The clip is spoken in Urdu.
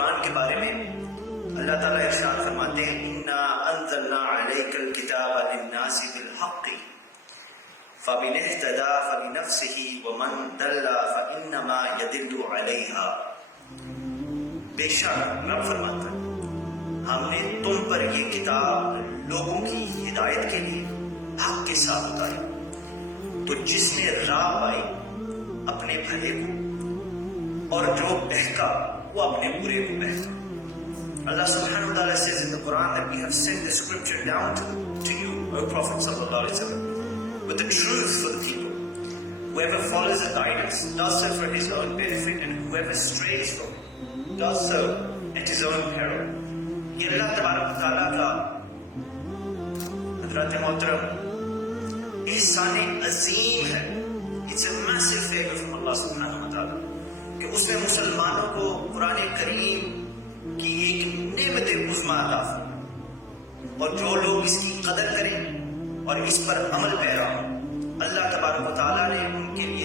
قرآن کے بارے میں اللہ تعالیٰ ارشاد فرماتے ہیں اِنَّا أَنزَلْنَا عَلَيْكَ الْكِتَابَ لِلنَّاسِ بِالْحَقِّ فَمَنِ اهْتَدَىٰ فَلِنَفْسِهِ وَمَنْ ضَلَّ فَإِنَّمَا يَضِلُّ عَلَيْهَا۔ بے شک رب فرماتا ہے ہم نے تم پر یہ کتاب لوگوں کی ہدایت کے لیے حق کے ساتھ اتاری، تو جس نے راہ پائی اپنے بھلے کو، اور جو بہکا وہ اپنے برے کو بہکا۔ Allah subhanahu wa ta'ala says in the Quran that we have sent the scripture down to you, O Prophet sallallahu alaihi wasallam, with the truth for the people. Whoever follows the guidance does so for his own benefit, and whoever strays from it does so at his own peril. یہ اللہ تبارک و تعالیٰ کا حضرت محترم احسان عظیم ہے۔ It's a massive favor from Allah subhanahu wa ta'ala کہ اس نے مسلمانوں کو قرآن کریم کی ایک نعمت عظمیٰ عطا فرمائی، اور جو لوگ اس کی قدر کریں اور اس پر عمل پیرا ہوں، اللہ تبارک و تعالیٰ نے ان کے لیے